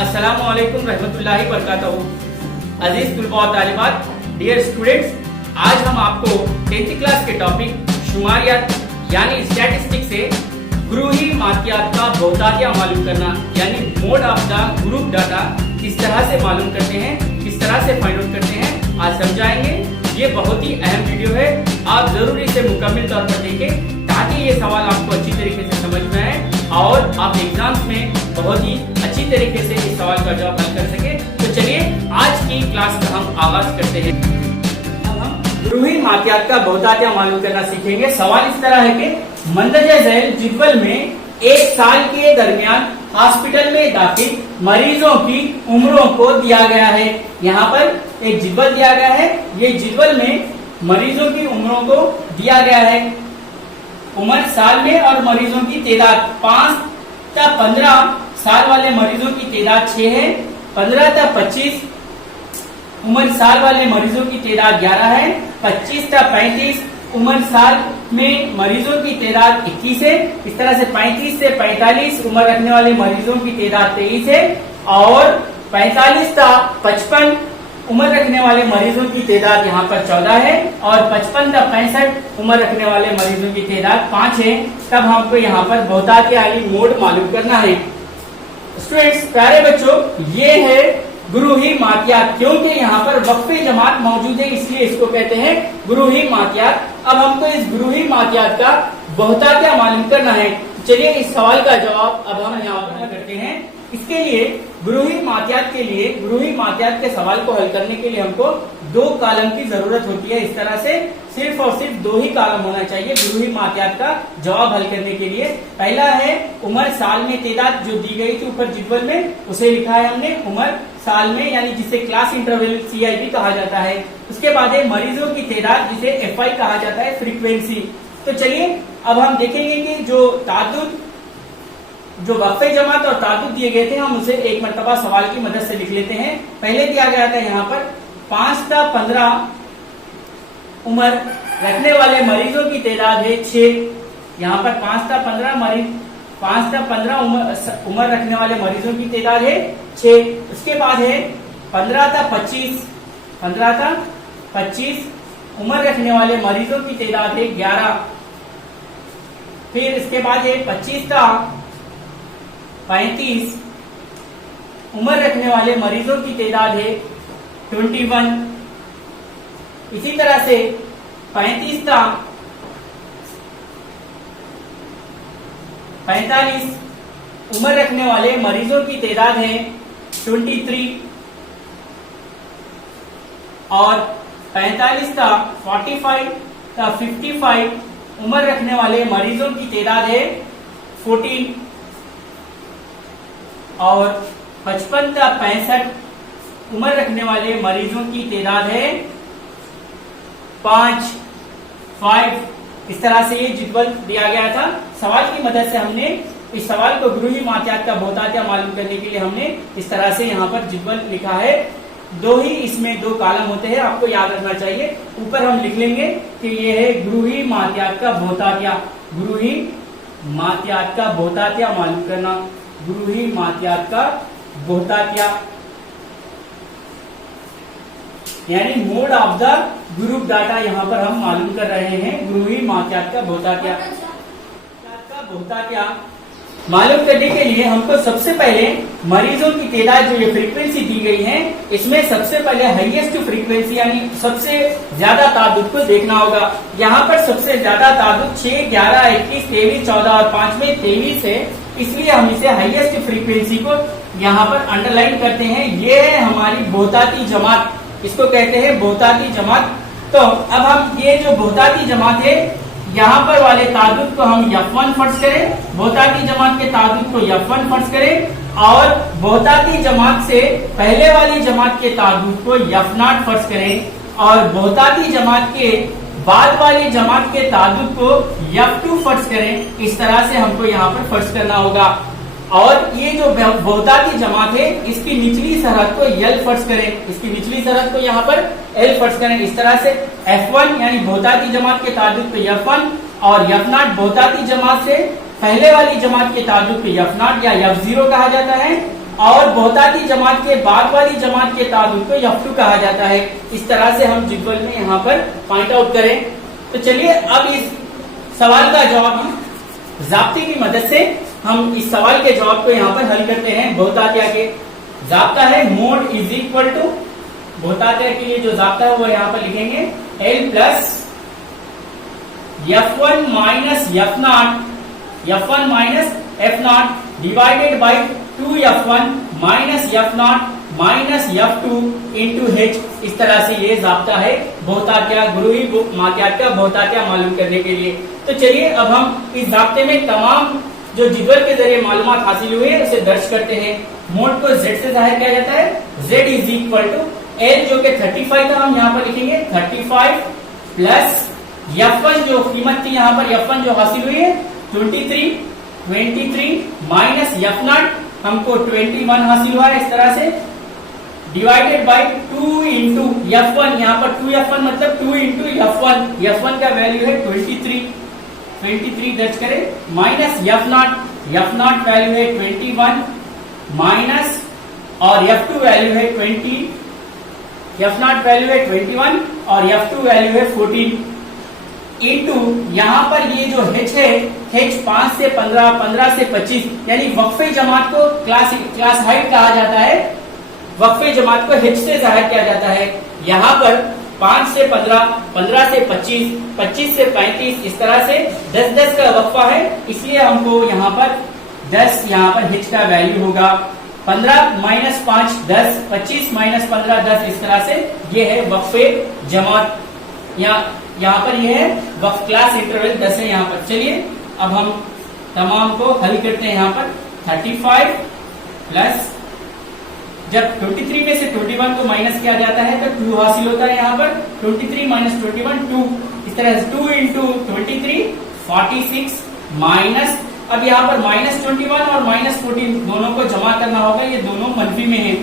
अस्सलामु अलैकुम रहमतुल्लाहि बरकातहू। अजीज तुलबा और तालिबात, डियर स्टूडेंट्स, आज हम आपको 10th क्लास के टॉपिक शुमारियात यानी स्टैटिस्टिक्स से ग्रुही मातियात का बहुतातिया मालूम करना यानी mode of the group data किस तरह से मालूम करते हैं, किस तरह से फाइंड आउट करते हैं, आज समझाएंगे। ये बहुत ही अहम वीडियो है, आप जरूर इसे मुकम्मल तौर पर देखें ताकि ये सवाल आपको अच्छी तरीके से समझ में आए और आप एग्जाम्स में बहुत ही अच्छी तरीके से इस सवाल का जवाब हल कर सके। तो चलिए आज की क्लास का हम आगाज करते हैं। अब हम ग्रुही मातियात का बहुतातिया मालूम करना सीखेंगे। सवाल इस तरह है कि मंदरजा झैल जिदवल में एक साल के दरमियान हॉस्पिटल में दाखिल मरीजों की उम्रों को दिया गया है। यहाँ पर एक जिदवल दिया गया है, ये जिदवल में मरीजों की उम्रों को दिया गया है। उम्र साल में और मरीजों की तादाद 5 से 15 साल वाले मरीजों की तादाद 6 है, 15 से 25 उम्र साल वाले मरीजों की तादाद 11 है, 25 से 35 उम्र साल में मरीजों की तादाद 21 है। इस तरह से 35 से 45 उम्र रखने वाले मरीजों की तादाद 23 है और 45 से 55 उम्र रखने वाले मरीजों की तादाद यहाँ पर 14 है और 55 से 65 उम्र रखने वाले मरीजों की तादाद 5 है। तब हमको यहाँ पर बहुतातिया वाली मोड मालूम करना है। स्टूडेंट्स, प्यारे बच्चों, ये है ग्रुही मातियात। क्योंकि यहाँ पर वक्फे जमात मौजूद है इसलिए इसको कहते हैं ग्रुही मातियात। अब हमको इस ग्रुही मातियात का बहुतातिया मालूम करना है। चलिए इस सवाल का जवाब अब हम यहाँ पर करते हैं। इसके लिए ग्रुही मातियात के लिए ग्रुही मातियात के सवाल को हल करने के लिए हमको 2 कॉलम की जरूरत होती है। इस तरह से सिर्फ और सिर्फ 2 ही कॉलम होना चाहिए ग्रुही मातियात का जवाब हल करने के लिए। पहला है उम्र साल में तादाद जो दी गई थी ऊपर जिदवल में, उसे लिखा है हमने उम्र साल में यानी जिसे क्लास इंटरवल CIV कहा जाता है। उसके बाद है मरीजों की तादाद जिसे FI कहा जाता है, फ्रीक्वेंसी। तो चलिए अब हम देखेंगे कि जो वक्फे जमात और तादुद दिए गए थे हम उसे एक मरतबा सवाल की मदद से लिख लेते हैं। पहले दिया गया था यहाँ पर 5 से 15 उम्र रखने वाले मरीजों की तादाद है 6। यहाँ पर 5 से 15 उम्र रखने वाले मरीजों की तादाद है 6। उसके बाद है 15 से 25 उम्र रखने वाले मरीजों की तादाद है 11। फिर इसके बाद है 25 से 35 उम्र रखने वाले मरीजों की तादाद है 21। इसी तरह से 35 से 45 उम्र रखने वाले मरीजों की तादाद है 23 और 45 से 45 से 55 उम्र रखने वाले मरीजों की तादाद है 14 और 55 से 65 उम्र रखने वाले मरीजों की तादाद है 5। इस तरह से ये जिदवल दिया गया था। सवाल की मदद से हमने इस सवाल को ग्रुही मातियात का बहुतातिया मालूम करने के लिए हमने इस तरह से यहाँ पर जिदवल लिखा है। 2 ही इसमें 2 कॉलम होते हैं, आपको याद रखना चाहिए। ऊपर हम लिख लेंगे कि ये है ग्रुही मातियात का बहुतातिया। ग्रुही मातियात का बहुतातिया मालूम करना, ग्रुही मातियात का बहुतातिया यानी mode of the group data यहाँ पर हम मालूम कर रहे हैं। ग्रुही मातियात का बहुतातिया मालूम करने के लिए हमको सबसे पहले मरीजों की तादाद जो ये फ्रीक्वेंसी दी गई है इसमें सबसे पहले हाईएस्ट फ्रीक्वेंसी यानी सबसे ज्यादा तादाद को देखना होगा। यहाँ पर सबसे ज्यादा तादाद 6, 11, 21, 23, 14 और 5 में 23 है, इसलिए हम इसे हाईएस्ट फ्रीक्वेंसी को यहाँ पर अंडरलाइन करते हैं। ये है हमारी बहुताती जमात, इसको कहते हैं बहुताती जमात। तो अब हम ये जो बहुताती जमात है यहाँ पर वाले तादाद को हम F1 फर्ज करें, बहुताती जमात के तादाद को F1 फर्ज करें और बहुताती जमात से पहले वाली जमात के तादाद को F0 फर्ज करें और बहुताती जमात के बाद वाली जमात के तादाद को F2 फर्ज करें। इस तरह से हमको यहाँ पर फर्ज करना होगा। और ये जो बहुताती जमात है इसकी निचली सरहद को L फर्ज करें, इसकी निचली सरहद को यहाँ पर L फर्ज करें। इस तरह से F1 यानी बहुताती जमात के तादाद को F1 और F0 बहुताती जमात से पहले वाली जमात के ताल्लुक को F0 या F0 कहा जाता है और बहुताती जमात के बाद वाली जमात के तादाद को F2 कहा जाता है। इस तरह से हम जिदवल में यहाँ पर पॉइंट आउट करें। तो चलिए अब इस सवाल का जवाब हम जाब्ते की मदद से हम इस सवाल के जवाब को यहाँ पर हल करते हैं। बहुतातिया के जाब्ता है मोड इज इक्वल टू, बहुतातिया के लिए जो जाब्ता है वो यहाँ पर लिखेंगे L plus F1 minus F1 minus F0 divided by 2F1 minus F0 minus F2 into H। इस तरह से ये जाब्ता है बहुतात्या गुरुही मात्यात का बहुतात्या मालूम करने के लिए। तो चलिए अब हम इस जाब्ते में तमाम जो जिदवल के जरिए मालूमात हासिल हुए हैं उसे दर्ज करते हैं। मोड को Z से जाहिर किया जाता है, Z is equal to L जो कि 35 था हम यहाँ पर लिखेंगे 35 प्लस F1 जो कीमत थी यहाँ पर F1 जो हासिल हुई है 23 माइनस F0 हमको 21 हासिल हुआ है। इस तरह से डिवाइडेड बाई 2 इंटू F1, यहाँ पर 2F1 मतलब 2 इंटू F1 का वैल्यू है 23 दर्ज करें माइनस F0 वैल्यू है 21 माइनस और F2 वैल्यू है 20, F0 वैल्यू है 21 और F2 वैल्यू है 14 इंटू यहाँ पर ये जो H है H 5 से 15, 15 से 25 यानी वक्फे जमात को क्लास हाइट कहा जाता है। वक्फे जमात को H से जाहिर किया जाता है। यहाँ पर 5 से 15, 15 से 25, 25 से 35 इस तरह से 10-10 का वक्फा है, इसलिए हमको यहाँ पर 10 यहाँ पर H का वैल्यू होगा। 15 माइनस 5 10, 25 माइनस 15 10। इस तरह से ये है वक्फे जमात। यहाँ पर ये है वक्फ क्लास इंटरवल 10 है यहाँ पर। चलिए अब हम तमाम को हल करते हैं। यहाँ पर 35 प्लस जब 23 में से 21 को माइनस किया जाता है तो 2 हासिल होता है। यहाँ पर 23 माइनस 21 2। इस तरह से 2 इंटू 23 46 माइनस, अब यहाँ पर माइनस 21 और माइनस 14 दोनों को जमा करना होगा, ये दोनों मनफी में है।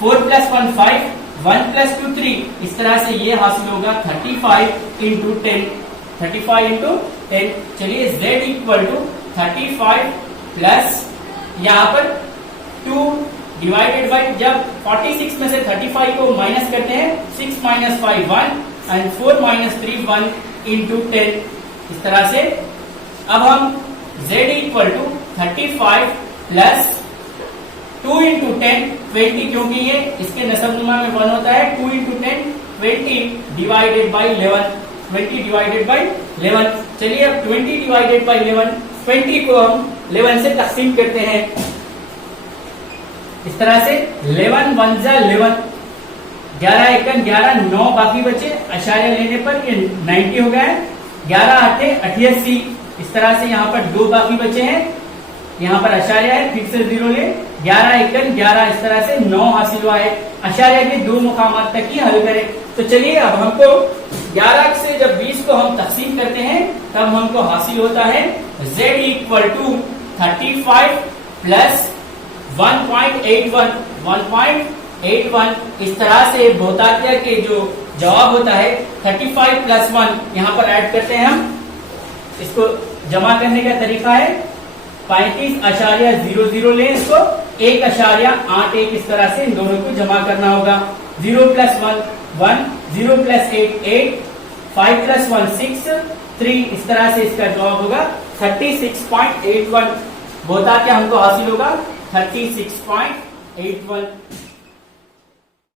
4 प्लस 1 5, 1 प्लस 2 3। इस तरह से ये हासिल होगा 35 इंटू 10, 35 इंटू 10। चलिए Z इक्वल टू 35 प्लस यहाँ पर 2 डिवाइडेड बाई, जब 46 में से 35 को माइनस करते हैं 6 माइनस 5 1 एंड 4 माइनस 3 1 इंटू 10। इस तरह से अब हम Z equal to 35 plus 2 into 10 20, क्योंकि ये इसके नसबनुमा में 1 होता है। 2 into 10 20 divided by 11, 20 divided by 11। चलिए अब 20 डिवाइडेड बाई 11, 20 को हम 11 से तकसीम करते हैं। इस तरह से 11 1 जा 11, 11 एकन 11, 9 बाकी बचे, अशारिया लेने पर ये 90 हो गया है। 11 आते 88। इस तरह से यहाँ पर 2 बाकी बचे हैं, यहाँ पर अशारिया है, फिर से 0 ले। 11 एकन 11, इस तरह से 9 हासिल हुआ है। अशारिया के 2 मुकामात तक ही हल करें। तो चलिए अब हमको 11 से जब 20 को हम तकसीम करते हैं तब हमको हासिल होता है Z इक्वल टू 35 प्लस 1.81, 1.81। इस तरह से बहुतात्या के जो जवाब होता है 35 प्लस 1 यहाँ पर ऐड करते हैं हम। इसको जमा करने का तरीका है 35.00 ले, इसको 1.81। इस तरह से इन दोनों को जमा करना होगा। 0 प्लस 1 1, 0 प्लस 8 8, 5 प्लस 1 6 3। इस तरह से इसका जवाब होगा 36.81। बहुतात्या हमको हासिल होगा 36.81।